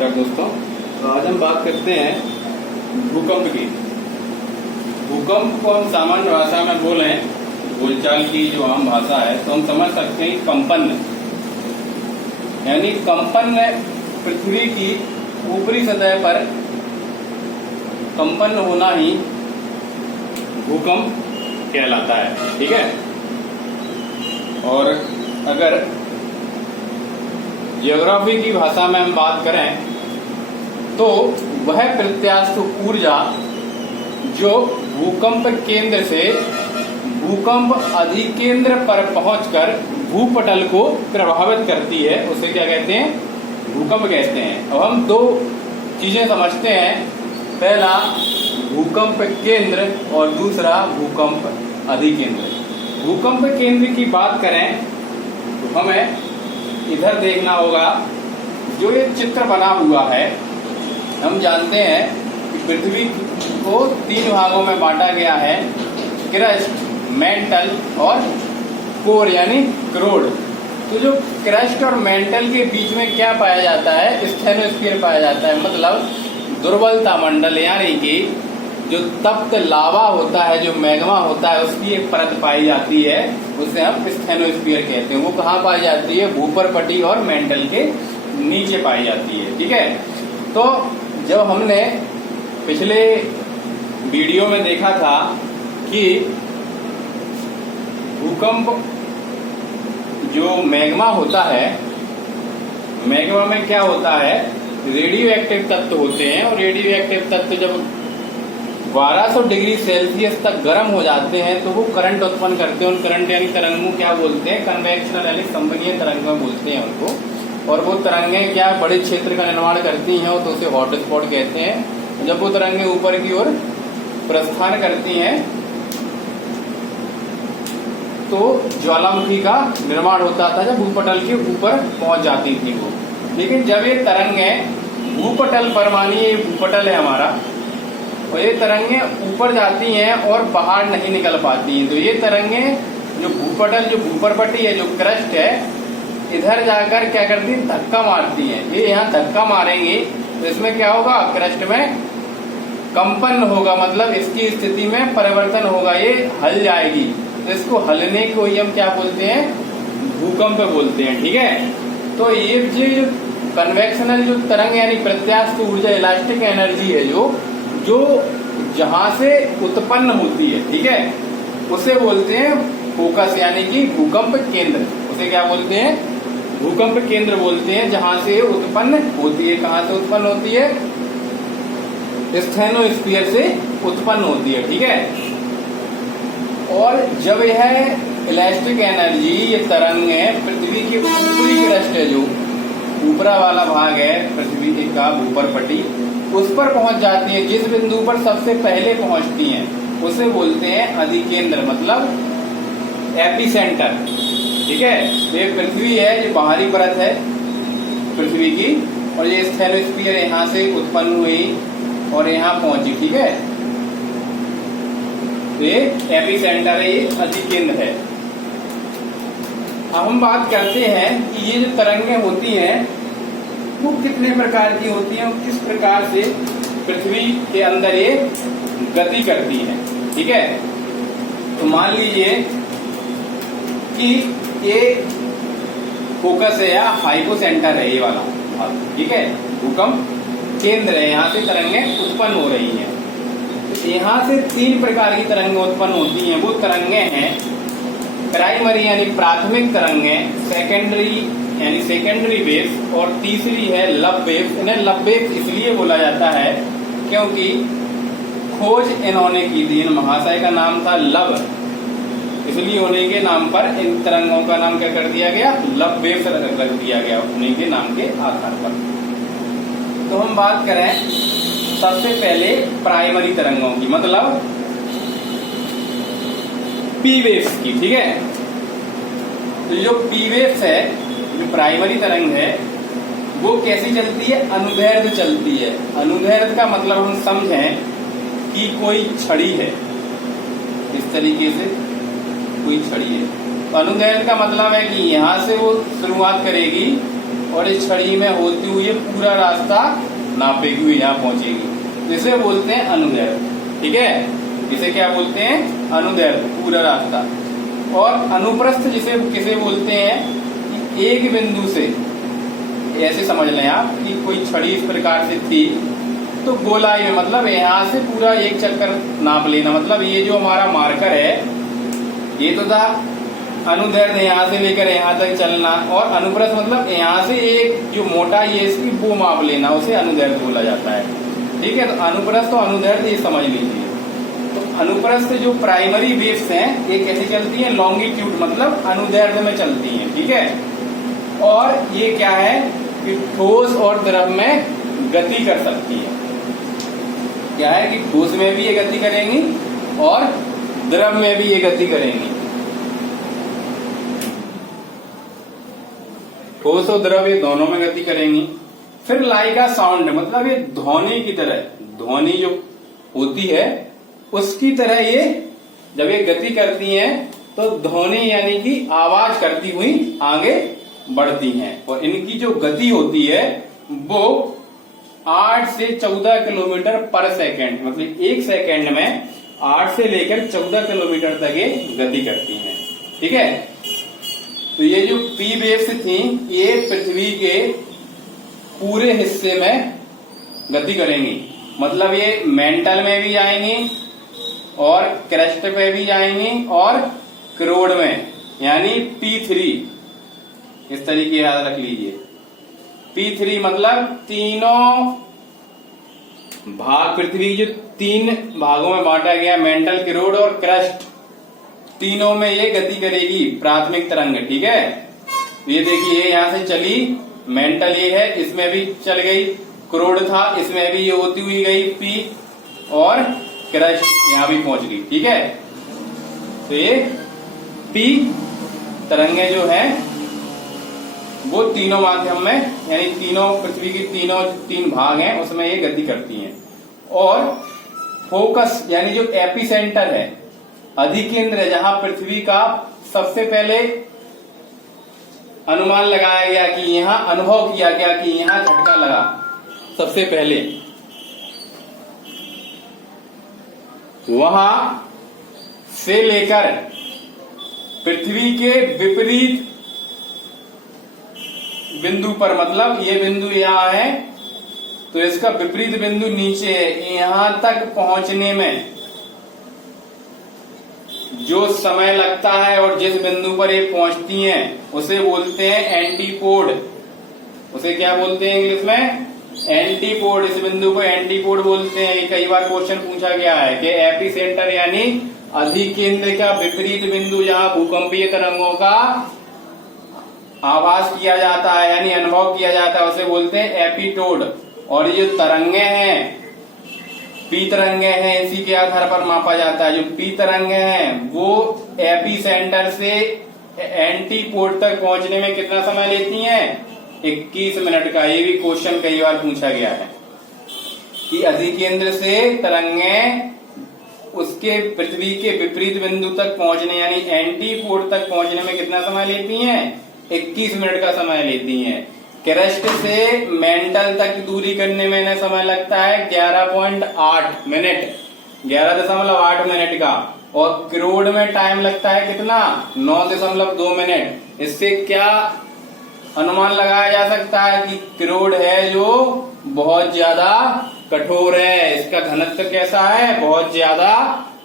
नमस्कार दोस्तों। तो आज हम बात करते हैं भूकंप की। भूकंप को हम सामान्य भाषा में बोलें, बोलचाल की जो आम भाषा है, तो हम समझ सकते हैं कंपन, यानी कंपन पृथ्वी की ऊपरी सतह पर कंपन होना ही भूकंप कहलाता है। ठीक है। और अगर ज्योग्राफी की भाषा में हम बात करें तो वह प्रत्यास्थ ऊर्जा जो भूकंप केंद्र से भूकंप अधिकेंद्र पर पहुंचकर भूपटल को प्रभावित करती है, उसे क्या कहते हैं? भूकंप कहते हैं। अब हम दो चीजें समझते हैं, पहला भूकंप केंद्र और दूसरा भूकंप अधिकेंद्र। भूकंप केंद्र की बात करें तो हमें इधर देखना होगा। जो ये चित्र बना हुआ है, हम जानते हैं कि पृथ्वी को 3 भागों में बांटा गया है, क्रस्ट, मेंटल और कोर यानी क्रोड। तो जो क्रस्ट और मेंटल के बीच में क्या पाया जाता है? स्टेनोस्फीयर पाया जाता है, मतलब दुर्बलता मंडल, यानी कि जो तप्त लावा होता है, जो मैग्मा होता है, उसकी एक परत पाई जाती है, उसे हम स्टेनोस्फीयर कहते हैं। वो कहाँ पाई जाती है? भूपरपटी और मेंटल के नीचे पाई जाती है। ठीक है। तो जब हमने पिछले वीडियो में देखा था कि भूकंप जो मैग्मा होता है, मैग्मा में क्या होता है? रेडियो एक्टिव तत्व होते हैं, और रेडियो एक्टिव तत्व जब 1200 डिग्री सेल्सियस तक गर्म हो जाते हैं तो वो करंट उत्पन्न करते हैं। उन करंट यानी तरंगों क्या बोलते हैं? कन्वेक्शनल यानी संवहनीय तरंगें बोलते हैं उनको। और वो तरंगें क्या बड़े क्षेत्र का निर्माण करती हैं, तो उसे हॉटस्पॉट कहते हैं। जब वो तरंगें ऊपर की ओर प्रस्थान करती हैं तो ज्वालामुखी का निर्माण होता था, जब भूपटल के ऊपर पहुंच जाती थी वो। लेकिन जब ये तरंगें भूपटल पर, मानिए भूपटल है हमारा, और ये तरंगें ऊपर जाती हैं और बाहर नहीं निकल पाती हैं, तो ये तरंगें जो भूपटल, जो भूपरपटी है, जो क्रस्ट है, इधर जाकर क्या करती हैं? धक्का मारती हैं। ये यहाँ धक्का मारेंगी तो इसमें क्या होगा? क्रस्ट में कंपन होगा, मतलब इसकी स्थिति में परिवर्तन होगा, ये हल जाएगी। तो इसको हलने को ही हम क्या बोलते हैं? भूकंप बोलते हैं। ठीक है। तो ये जो कन्वेक्शनल जो तरंग यानी प्रत्यास्थ ऊर्जा, इलास्टिक एनर्जी है, जो जहां से उत्पन्न होती है, ठीक है, उसे बोलते हैं फोकस, यानी कि भूकंप केंद्र। उसे क्या बोलते हैं? भूकंप केंद्र बोलते हैं, जहां से उत्पन्न होती है। कहां से उत्पन्न होती है? स्टेनोस्फीयर से उत्पन्न होती है। ठीक है। और जब यह इलास्टिक एनर्जी, ये तरंगे पृथ्वी की ऊपरी क्रस्ट है, जो ऊपरा वाला भाग है पृथ्वी का, भूपरपटी, उस पर पहुंच जाती है, जिस बिंदु पर सबसे पहले पहुंचती हैं, उसे बोलते हैं अधिकेंद्र, मतलब एपिसेंटर। ठीक है। ये पृथ्वी है, ये बाहरी परत है पृथ्वी की, और ये स्टेनोस्फीयर यहाँ से उत्पन्न हुई और यहाँ पहुंची। ठीक है। तो ये एपिसेंटर है, ये अधिकेंद्र है। अब हम बात करते हैं कि ये जो तरंगें होती हैं वो कितने प्रकार की होती हैं और किस प्रकार से पृथ्वी के अंदर ये गति करती हैं। ठीक है। तो मान लीजिए कि ये फोकस है या हाइपोसेंटर है, ये वाला भाग। ठीक है। भूकंप केंद्र है, यहाँ से तरंगें उत्पन्न हो रही हैं। तो यहाँ से 3 प्रकार की तरंगें उत्पन्न होती हैं। वो तरंगें हैं प्राइमरी यानी प्राथमिक तरंगें, सेकेंडरी यानी सेकेंडरी वेव्स, और तीसरी है लब वेव्स। इन्हें लब वेव्स इसलिए बोला जाता है क्योंकि खोज इन्होंने की थी, इन महाशय का नाम था लब, इसलिए उन्हीं के नाम पर इन तरंगों का नाम क्या कर दिया गया? लब वेव्स रख दिया गया, उन्हीं के नाम के आधार पर। तो हम बात करें सबसे पहले प्राइमरी तरंगों की, मतलब पी वेव्स की। ठीक है। तो जो पी वेव्स है, जो प्राइमरी तरंग है, वो कैसी चलती है? अनुदैर्ध्य चलती है। अनुदैर्ध्य का मतलब हम समझें कि कोई छड़ी है, इस तरीके से कोई छड़ी है। तो अनुदैर्ध्य का मतलब है कि यहाँ से वो शुरुआत करेगी और इस छड़ी में होते हुए पूरा रास्ता नापेगी हुई यहाँ पहुंचेगी। इसे बोलते हैं अनुदैर्ध्य। ठीक है, इसे क्या बोलते हैं? अनुदैर्ध्य, पूरा रास्ता। और अनुप्रस्थ जिसे किसे बोलते हैं? कि एक बिंदु से, ऐसे समझ लें आप कि कोई छड़ी इस प्रकार से थी तो गोलाई में, मतलब यहाँ से पूरा एक चक्कर नाप लेना। मतलब ये जो हमारा मार्कर है ये तो था अनुदैर्ध्य, यहाँ से लेकर यहाँ तक चलना। और अनुप्रस्थ मतलब यहाँ से एक जो मोटाई है इसकी वो माप लेना, उसे अनुदैर्ध्य बोला जाता है। ठीक है, तो अनुप्रस्थ और अनुदैर्ध्य ये समझ लीजिए। तो अनुप्रस्थ जो प्राइमरी वेव्स हैं ये कैसे चलती हैं? लॉन्गिट्यूड मतलब अनुदैर्ध्य में चलती हैं। ठीक है, और ये क्या है कि ठोस और द्रव में गति कर सकती है। क्या है कि ठोस में भी ये गति करेंगी और द्रव में भी ये गति करेंगी। ठोस और द्रव ये दोनों में गति करेंगी। फिर लाइक अ साउंड मतलब ये ध्वनि की तरह, ध्वनि जो होती है उसकी तरह ये जब ये गति करती हैं तो ध्वनि यानी कि आवाज करती हुई आगे बढ़ती हैं। और इनकी जो गति होती है वो 8 से 14 किलोमीटर पर सेकंड, मतलब एक सेकंड में 8 से लेकर 14 किलोमीटर तक ये गति करती हैं। ठीक है, तो ये जो पी वेव्स थी ये पृथ्वी के पूरे हिस्से में गति करेंगी। मतलब ये मेंटल में भी जाएंगी और क्रस्ट पे भी जाएंगी और क्रोड में, यानी P3 इस तरीके याद रख लीजिए। P3 मतलब तीनों भाग, पृथ्वी जो 3 भागों में बांटा गया, मेंटल, क्रोड और क्रस्ट, तीनों में ये गति करेगी प्राथमिक तरंग। ठीक है, ये देखिए यहाँ से चली, मेंटल ये है इसमें भी चल गई, क्रोड था इसमें भी ये होती हुई गई P, और क्रस्ट यहाँ भी पहुंच गई। ठीक है, तो ये P तरंगे जो है वो तीनों माध्यम में, यानी तीनों पृथ्वी की तीन भाग हैं उसमें ये गति करती हैं। और फोकस यानी जो एपिसेंटर है, अधिकेंद्र है, जहां पृथ्वी का सबसे पहले अनुमान लगाया गया कि यहां अनुभव किया गया कि यहां झटका लगा सबसे पहले, वहां से लेकर पृथ्वी के विपरीत बिंदु पर, मतलब ये बिंदु यहाँ है तो इसका विपरीत बिंदु नीचे है, यहां तक पहुंचने में जो समय लगता है और जिस बिंदु पर ये पहुंचती हैं उसे बोलते हैं एंटीपोड। उसे क्या बोलते हैं इंग्लिश में? एंटीपोड। इस बिंदु को एंटीपोड बोलते हैं। कई बार क्वेश्चन पूछा गया है कि एपिसेंटर यानी अधिकेंद्र का विपरीत बिंदु जहां भूकंपीय तरंगों का आभास किया जाता है यानी अनुभव किया जाता है उसे बोलते हैं एपिटोड। और ये तरंगे हैं, पी तरंगे हैं, इसी के आधार पर मापा जाता है। जो पी तरंगे हैं वो एपिसेंटर से एंटीपोड तक पहुंचने में कितना समय लेती हैं? 21 मिनट का। ये भी क्वेश्चन कई बार पूछा गया है कि अधिकेंद्र से तरंगे उसके पृथ्वी के विपरीत बिंदु तक पहुंचने यानी एंटीपोड तक पहुंचने में कितना समय लेती हैं? 21 मिनट का समय लेती हैं। क्रस्ट से मेंटल तक दूरी करने में इन्हें समय लगता है 11.8 मिनट, 11.8 मिनट का। और क्रोड में टाइम लगता है कितना? 9.2 मिनट। इससे क्या अनुमान लगाया जा सकता है कि क्रोड है जो बहुत ज्यादा कठोर है, इसका घनत्व कैसा है? बहुत ज्यादा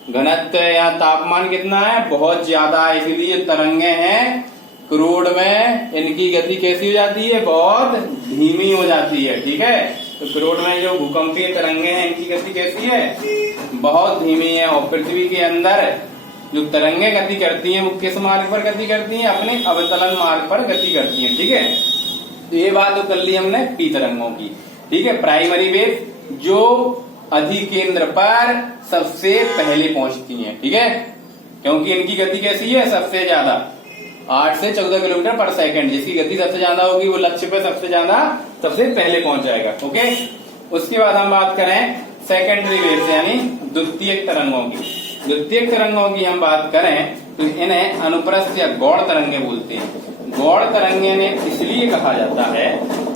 घनत्व है। यहाँ तापमान कितना है? बहुत ज्यादा, इसलिए तरंगे हैं क्रोड में इनकी गति कैसी हो जाती है? बहुत धीमी हो जाती है। ठीक है, तो क्रोड में जो भूकंपीय तरंगे हैं इनकी गति कैसी है? बहुत धीमी है। और पृथ्वी के अंदर जो तरंगे गति करती हैं वो किस मार्ग पर गति करती हैं? अपने अवतलन मार्ग पर गति करती हैं। ठीक है, तो ये बात तो कर ली हमने पी तरंगों की। ठीक है, प्राइमरी वेव जो अधिकेंद्र पर सबसे पहले पहुंचती हैं। ठीक है, क्योंकि इनकी गति कैसी है? सबसे ज्यादा, 8 से 14 किलोमीटर पर सेकंड। जिसकी गति सबसे ज्यादा होगी वो लक्ष्य पे सबसे पहले पहुंच जाएगा। ओके, उसके बाद हम बात करें सेकेंडरी वेव्स यानी द्वितीयक तरंगों की। द्वितीयक तरंगों की हम बात करें तो इन्हें अनुप्रस्थ या गौड़ तरंगे बोलते हैं। गौड़ तरंगे ने इसलिए कहा जाता है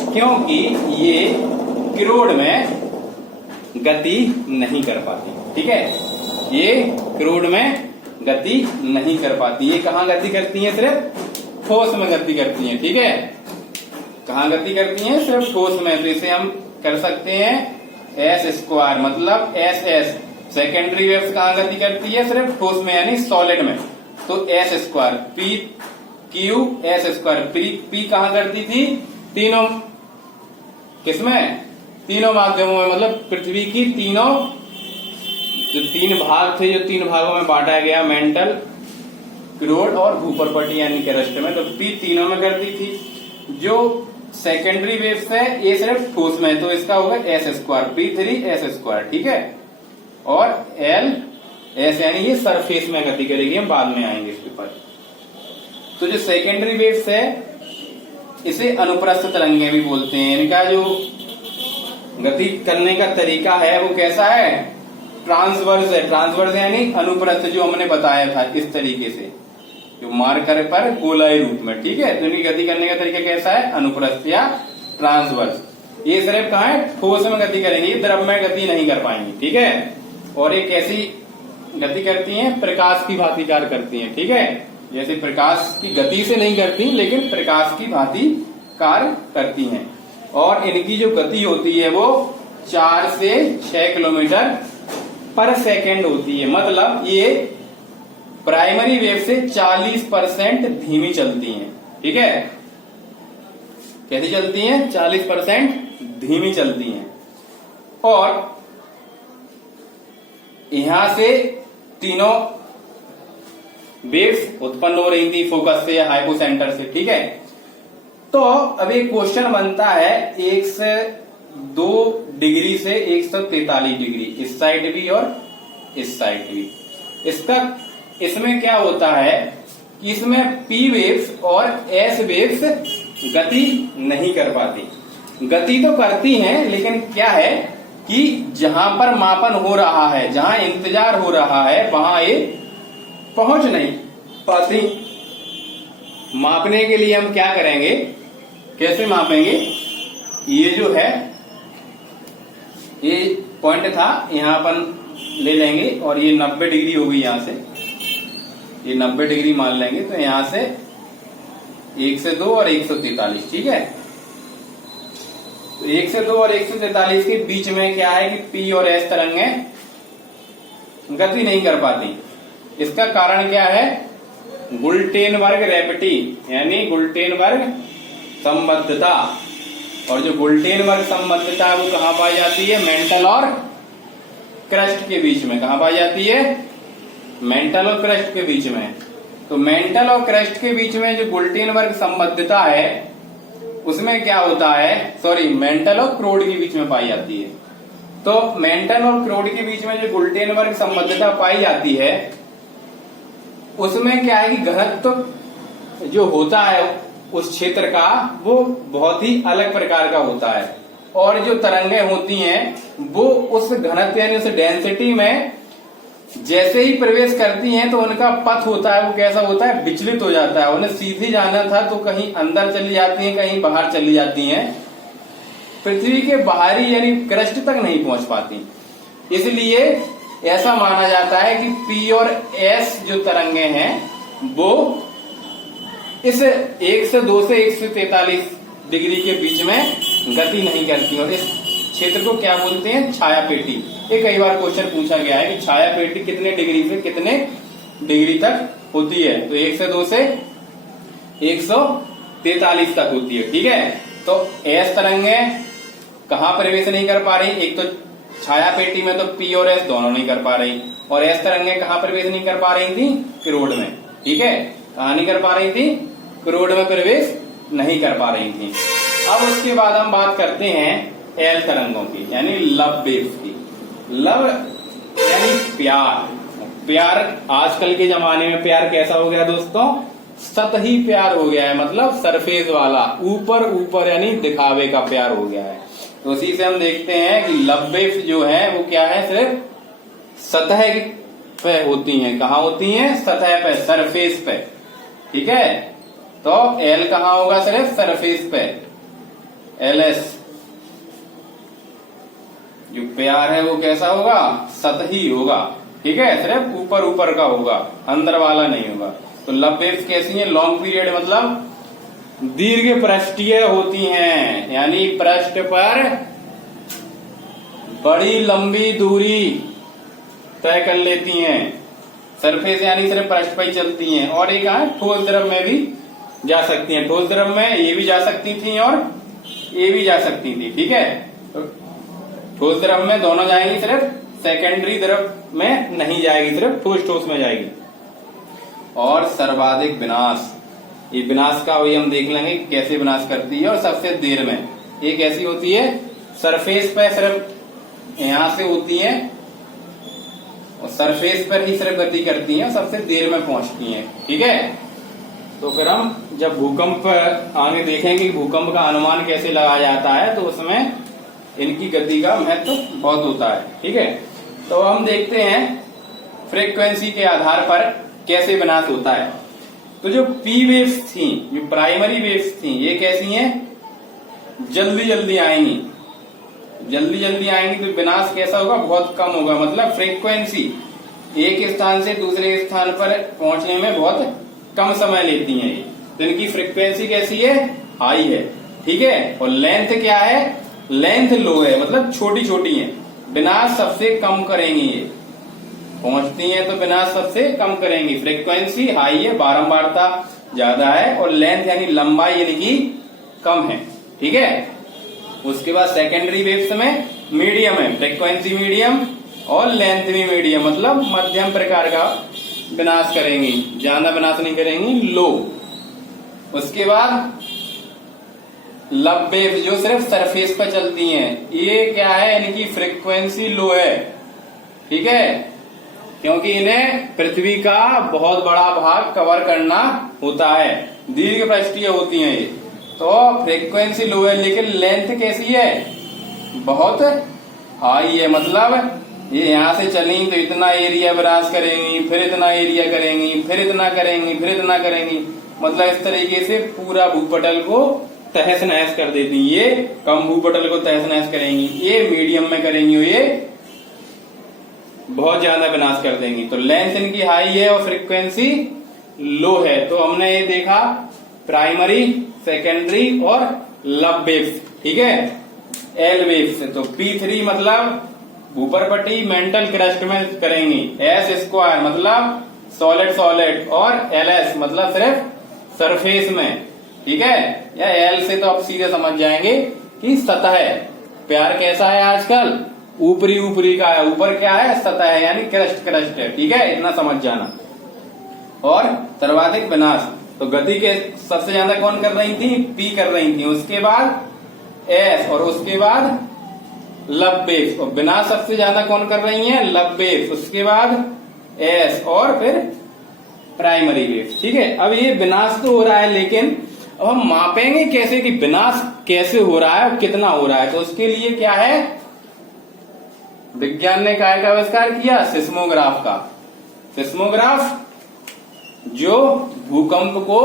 क्योंकि ये किरणों में गति नहीं कर पाती। ठीक है, ये किरणों में गति नहीं कर पाती। ये कहाँ गति करती हैं? सिर्फ ठोस में गति करती हैं। ठीक है, कहाँ गति करती हैं? सिर्फ ठोस में। तो इसे हम कर सकते हैं एस स्क्वायर, मतलब एस एस। सेकेंडरी वेव्स कहाँ गति करती है? सिर्फ ठोस में यानी सॉलिड में। तो S square P Q S square. P कहाँ करती थी? तीनों किसमें? तीनों माध्यमों में, मतलब पृथ्वी की तीनों जो तीन भाग थे, जो तीन भागों में बांटा गया, मेंटल, क्रोड और भूपर्पटी यानी क्रस्ट में, तो पी तीनों में करती थी। जो सेकेंडरी वेव्स है ये सिर्फ ठोस में, तो इसका होगा S square, P3 S square. ठीक है, और एल एस यानी ये सरफेस में गति करेगी, हम बाद में आएंगे इसके ऊपर। तो जो सेकेंडरी वेव्स है इसे अनुप्रस्थ तरंगे भी बोलते हैं। इनका जो गति करने का तरीका है वो कैसा है? ट्रांसवर्स है। ट्रांसवर्स यानी अनुप्रस्थ, जो हमने बताया था इस तरीके से, जो मार्कर पर गोलाई रूप में। ठीक है, तो इनकी गति करने का तरीका कैसा है? अनुप्रस्थ या ट्रांसवर्स। ये सिर्फ कहाँ है? ठोस में गति करेंगे, द्रव में गति नहीं कर पाएंगे। ठीक है, और एक ऐसी गति करती हैं प्रकाश की भांति कार्य करती हैं। ठीक है, जैसे प्रकाश की गति से नहीं करती लेकिन प्रकाश की भांति कार्य करती हैं। और इनकी जो गति होती है वो 4 से 6 किलोमीटर पर सेकेंड होती है। मतलब ये प्राइमरी वेव से 40% धीमी चलती हैं। ठीक है, कैसी चलती हैं? 40% धीमी चलती हैं। और यहां से तीनों वेव्स उत्पन्न हो रही थी फोकस से या हाइपोसेंटर से। ठीक है, तो अब एक क्वेश्चन बनता है 102 डिग्री से 143 डिग्री, इस साइड भी और इस साइड भी। इसमें क्या होता है कि इसमें पी वेव्स और एस वेव्स गति नहीं कर पाती। गति तो करती हैं लेकिन क्या है कि जहां पर मापन हो रहा है, जहां इंतजार हो रहा है, वहां ये पहुंच नहीं पाती। मापने के लिए हम क्या करेंगे? कैसे मापेंगे? ये जो है ये पॉइंट था, यहां अपन ले लेंगे और ये 90 डिग्री होगी। यहां से ये 90 डिग्री मान लेंगे, तो यहां से 1 से 2 और 143। ठीक है, तो 1 से 2 और 143 के बीच में क्या है कि पी और एस तरंगें गति नहीं कर पाती। इसका कारण क्या है? गुल्टेनबर्ग रैपिटी यानी गुल्टेनबर्ग संबद्धता। और जो गुल्टेनबर्ग संबद्धता है वो कहां पाई जाती है? मेंटल और क्रस्ट के बीच में। कहां पाई जाती है? मेंटल और क्रस्ट के बीच में। तो मेंटल और क्रस्ट के बीच में जो गुल्टेनबर्ग संबद्धता है उसमें क्या होता है? सॉरी, मेंटल और क्रोड के बीच में पाई जाती है। तो मेंटल और क्रोड के बीच में जो गुल्टेनबर्ग संबद्धता पाई जाती है उसमें क्या है कि घनत्व जो होता है उस क्षेत्र का वो बहुत ही अलग प्रकार का होता है। और जो तरंगें होती हैं वो उस घनत्व यानी उस डेंसिटी में जैसे ही प्रवेश करती हैं तो उनका पथ होता है वो कैसा होता है? विचलित हो जाता है। उन्हें सीधी जाना था तो कहीं अंदर चली जाती हैं, कहीं बाहर चली जाती हैं, पृथ्वी के बाहरी यानी क्रस्ट तक नहीं पहुंच पाती। इसलिए ऐसा माना जाता है कि पी और एस जो तरंगे हैं वो इस 1 से 2 से 143 डिग्री के बीच में गति नहीं करती। और इस क्षेत्र को क्या बोलते हैं? छाया पेटी। ये कई बार क्वेश्चन पूछा गया है कि छाया पेटी कितने डिग्री से कितने डिग्री तक होती है? तो 1 से 2 से 143 तक होती है। ठीक है, तो एस तरंगे कहाँ प्रवेश नहीं कर पा रही? एक तो छाया पेटी में तो पी और एस दोनों नहीं कर पा रही, और एस तरंगे कहाँ प्रवेश नहीं कर पा रही थी? किरणों में। ठीक है, कहाँ नहीं कर पा रही थी? किरणों में प्रवेश नहीं कर पा रही थी। अब उसके बाद हम बात करते हैं एल तरंगों की यानी लव वेव्स की। लव यानी प्यार। प्यार आजकल के जमाने में प्यार कैसा हो गया दोस्तों? सतही प्यार हो गया है, मतलब सरफेस वाला, ऊपर ऊपर यानी दिखावे का प्यार हो गया है। तो उसी से हम देखते हैं कि लव वेव्स जो है वो क्या है? सिर्फ सतह पे होती हैं। कहाँ होती हैं? सतह पे, सरफेस पे। ठीक है, तो एल कहाँ होगा? सिर्फ सरफेस पे, LS। जो प्यार है वो कैसा होगा? सतही होगा। ठीक है, सिर्फ ऊपर ऊपर का होगा, अंदर वाला नहीं होगा। तो लव वेव्स कैसी हैं? लॉन्ग पीरियड मतलब दीर्घ पृष्ठीय होती हैं, यानी पृष्ठ पर बड़ी लंबी दूरी तय कर लेती हैं। सरफेस यानी सिर्फ पृष्ठ पर ही चलती हैं। और एक ठोस द्रव में भी जा सकती हैं। ठोस द्रव में ये भी जा सकती थी और ये भी जा सकती थी। ठीक है, तो ठोस द्रव में दोनों जाएंगी, सिर्फ सेकेंडरी द्रव में नहीं जाएगी, सिर्फ ठोस में जाएगी। और सर्वाधिक विनाश, ये विनाश का वही हम देख लेंगे कैसे विनाश करती है। और सबसे देर में, ये कैसी होती है? सरफेस पे सिर्फ यहां से होती है और सरफेस पर ही सिर्फ गति करती हैं, सबसे देर में पहुंचती हैं। ठीक है, तो फिर हम जब भूकंप आगे देखेंगे भूकंप का अनुमान कैसे लगाया जाता है, तो उसमें इनकी गति का महत्व बहुत होता है। ठीक है, तो हम देखते हैं फ्रीक्वेंसी के आधार पर कैसे विनाश होता है। तो जो पी वेव्स थी, जो प्राइमरी वेव्स थी, ये कैसी हैं? जल्दी जल्दी आएंगी। जल्दी जल्दी आएंगी तो विनाश कैसा होगा? बहुत कम होगा। मतलब फ्रीक्वेंसी एक स्थान से दूसरे स्थान पर पहुंचने में बहुत कम समय लेती हैं। तो इनकी फ्रीक्वेंसी कैसी है? हाई है। ठीक है, और लेंथ क्या है? लेंथ लो है, मतलब छोटी छोटी है। विनाश सबसे कम करेंगी, ये पहुंचती हैं तो विनाश सबसे कम करेंगी। फ्रीक्वेंसी हाई है, बारंबारता ज्यादा है, और लेंथ यानी लंबाई यानी कि कम है। ठीक है, उसके बाद सेकेंडरी वेव्स में मीडियम है, फ्रीक्वेंसी मीडियम और लेंथ भी मीडियम, मतलब मध्यम प्रकार का विनाश करेंगी, ज्यादा विनाश नहीं करेंगी, लो। उसके बाद लव वेव्स जो सिर्फ सरफेस पर चलती हैं, ये क्या है? इनकी फ्रीक्वेंसी लो है। ठीक है, क्योंकि इन्हें पृथ्वी का बहुत बड़ा भाग कवर करना होता है, दीर्घ पृष्ठीय होती हैं ये, तो फ्रीक्वेंसी लो है। लेकिन लेंथ कैसी है? बहुत हाई है। मतलब ये यहां से चली तो इतना एरिया विनाश करेंगी, फिर इतना एरिया करेंगी, फिर इतना करेंगी, फिर इतना करेंगी। मतलब इस तरीके से पूरा भूपटल को तहस नहस कर देती। ये कम भूपटल को तहस नहस करेंगी, ये मीडियम में करेंगी, ये बहुत ज्यादा विनाश कर देंगी। तो लेंथ इनकी हाई है और फ्रीक्वेंसी लो है। तो हमने ये देखा प्राइमरी, सेकेंडरी और लव वेव्स। ठीक है, एल वेव्स। तो P3 मतलब ऊपरपट्टी मेंटल क्रस्ट में करेंगी, S² मतलब सॉलिड सॉलिड, और LS मतलब सिर्फ सरफेस में। ठीक है, या L से तो आप सीधे समझ जाएंगे कि सतह है। प्यार कैसा है आजकल? ऊपरी ऊपरी का है। ऊपर क्या है? सतह है, यानी क्रस्ट क्रस्ट है। ठीक है, इतना समझ जाना। और सर्वाधिक विनाश, तो गति के सबसे ज्यादा कौन कर रही थी? P कर रही थी। उसके बाद S, और उसके बाद लव वेव्स। और विनाश सबसे ज्यादा कौन कर रही है? Love waves. उसके बाद S, और फिर प्राइमरी वेव्स। ठीक है, अब ये विनाश तो हो रहा है, लेकिन अब हम मापेंगे कैसे कि विनाश कैसे हो रहा है और कितना हो रहा है। तो उसके लिए क्या है? विज्ञान ने काय का आविष्कार किया? सिस्मोग्राफ का। सिस्मोग्राफ जो भूकंप को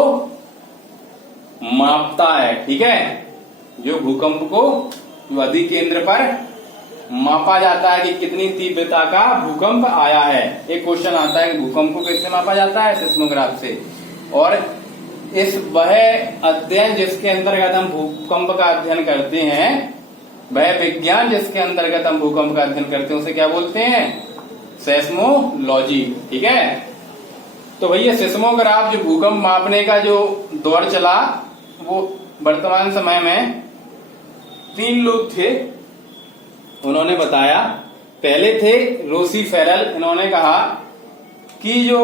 मापता है। ठीक है, जो भूकंप को जो अधिकेंद्र पर मापा जाता है कि कितनी तीव्रता का भूकंप आया है। एक क्वेश्चन आता है कि भूकंप को कैसे मापा जाता है? सिस्मोग्राफ से। और इस वह अध्ययन जिसके अंतर्गत हम भूकंप का अध्ययन करते हैं, वह विज्ञान जिसके अंतर्गत हम भूकंप का अध्ययन करते हैं, उसे क्या बोलते हैं? सेस्मोलॉजी। ठीक है, तो भैया सिस्मोग्राफ जो भूकंप मापने का जो दौर चला, वो वर्तमान समय में 3 लोग थे। उन्होंने बताया, पहले थे रोसी फेरल। इन्होंने कहा कि जो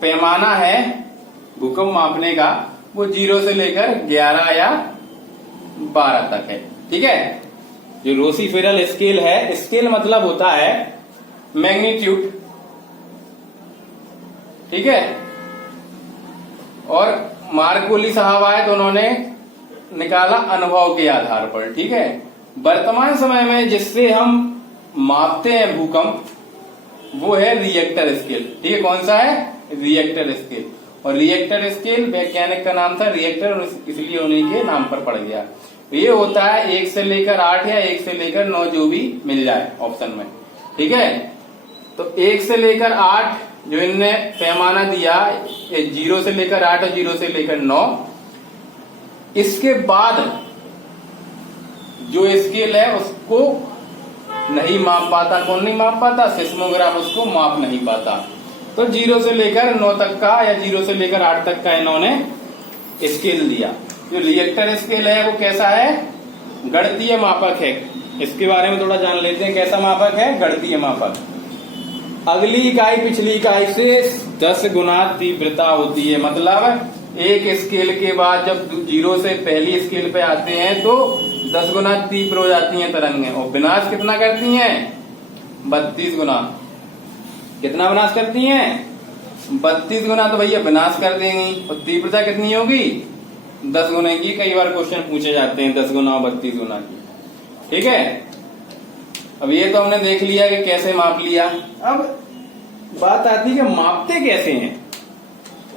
पैमाना है भूकंप मापने का, वो 0 से लेकर 11 या 12 तक है। ठीक है, जो रोसी फेरल स्केल है, स्केल मतलब होता है मैग्नीट्यूड। ठीक है, और मार्कोली साहब आए तो उन्होंने निकाला अनुभव के आधार पर। ठीक है, वर्तमान समय में जिससे हम मापते हैं भूकंप, वो है रिएक्टर स्केल। ठीक है, कौन सा है? Richter scale. और रिएक्टर स्केल वैज्ञानिक का नाम था रिएक्टर, और इसलिए उन्हीं के नाम पर पड़ गया। ये होता है 1 से लेकर 8 या 1 से लेकर 9, जो भी मिल जाए ऑप्शन में। ठीक है, तो 1 से लेकर 8 जो इनने पैमाना दिया, 0 से लेकर 8 और 0 से लेकर 9। इसके बाद जो स्केल है उसको नहीं माप पाता। कौन नहीं माप पाता? सिस्मोग्राफ उसको माप नहीं पाता। तो 0 से लेकर 9 तक का या 0 से लेकर 8 तक का इन्होंने स्केल दिया। जो रिएक्टर स्केल है वो कैसा है? गणितीय मापक है। इसके बारे में थोड़ा जान लेते हैं। कैसा मापक है? गणितीय मापक। अगली इकाई पिछली इकाई से 10 गुना तीव्रता होती है। मतलब एक स्केल के बाद जब 0 से पहली स्केल पे आते हैं तो 10 गुना तीव्र हो जाती हैं तरंगें। और विनाश कितना करती हैं? 32 गुना। कितना विनाश करती हैं? 32 गुना तो भैया विनाश कर देंगी। और तीव्रता कितनी होगी? 10 गुना की। कई बार क्वेश्चन पूछे जाते हैं 10 गुना और 32 गुना की। ठीक है, अब ये तो हमने देख लिया कि कैसे माप लिया। अब बात आती है कि मापते कैसे हैं।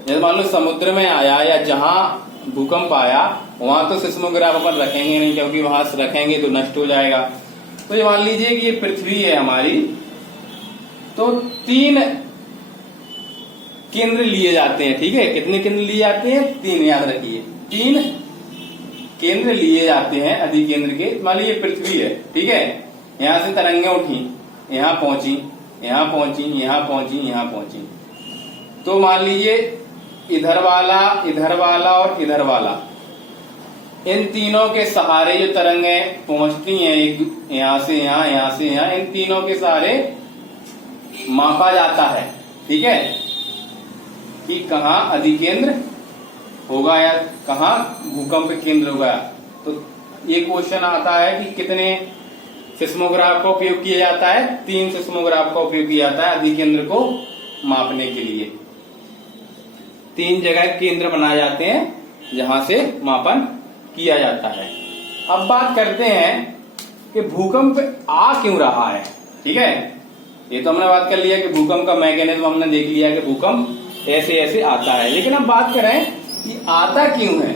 जैसे मान लो समुद्र में आया या जहां भूकंप आया वहां तो सिस्मोग्राफ अपन रखेंगे नहीं, क्योंकि वहां से रखेंगे तो नष्ट हो जाएगा। तो ये मान लीजिए कि ये पृथ्वी है हमारी, तो 3 केंद्र लिए जाते हैं। ठीक है, कितने केंद्र लिए जाते हैं? 3, याद रखिए। 3 केंद्र लिए जाते हैं अधिकेंद्र के। मान लीजिए पृथ्वी है, ठीक है, यहां से तरंगें उठी, यहां पहुंची, यहां पहुंची, यहां पहुंची, यहां पहुंची। तो मान लीजिए इधर वाला, इधर वाला और इधर वाला, इन तीनों के सहारे जो तरंगें पहुंचती हैं, एक यहां से यहां, यहां से यहां, इन तीनों के सहारे मापा जाता है। ठीक है, कि कहाँ अधिकेंद्र होगा या कहाँ भूकंप केंद्र होगा। तो ये क्वेश्चन आता है कि कितने सिस्मोग्राफ का उपयोग किया जाता है? 3 सिस्मोग्राफ का उपयोग किया जाता है अधिकेंद्र को मापने के लिए। 3 जगह केंद्र बनाए जाते हैं जहां से मापन किया जाता है। अब बात करते हैं कि भूकंप आ क्यों रहा है। ठीक है, ये तो हमने बात कर लिया कि भूकंप का मैकेनिज्म हमने देख लिया कि भूकंप ऐसे ऐसे आता है। लेकिन अब बात करें कि आता क्यों है,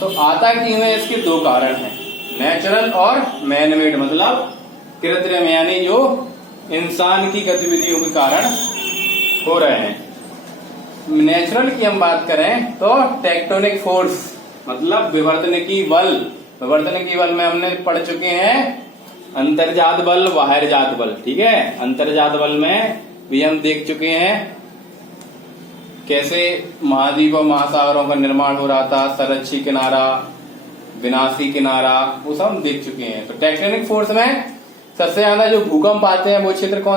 तो आता क्यों है इसके 2 कारण हैं, नेचुरल और मैनमेड। मतलब कृत्रिम, यानी जो इंसान की गतिविधियों के कारण हो रहे हैं। नेचुरल की हम बात करें तो टेक्टोनिक फोर्स, मतलब विवर्तनिकी बल। विवर्तनिकी बल में हमने पढ़ चुके हैं अंतर्जात बल, बाह्यजात बल। ठीक है, अंतर्जात बल में भी हम देख चुके हैं कैसे महाद्वीप और महासागरों का निर्माण हो रहा था, संरक्षी किनारा, विनाशी किनारा, वो सब हम देख चुके हैं। तो टेक्टोनिक फोर्स में सबसे ज्यादा जो भूकंप आते हैं वो क्षेत्र कौन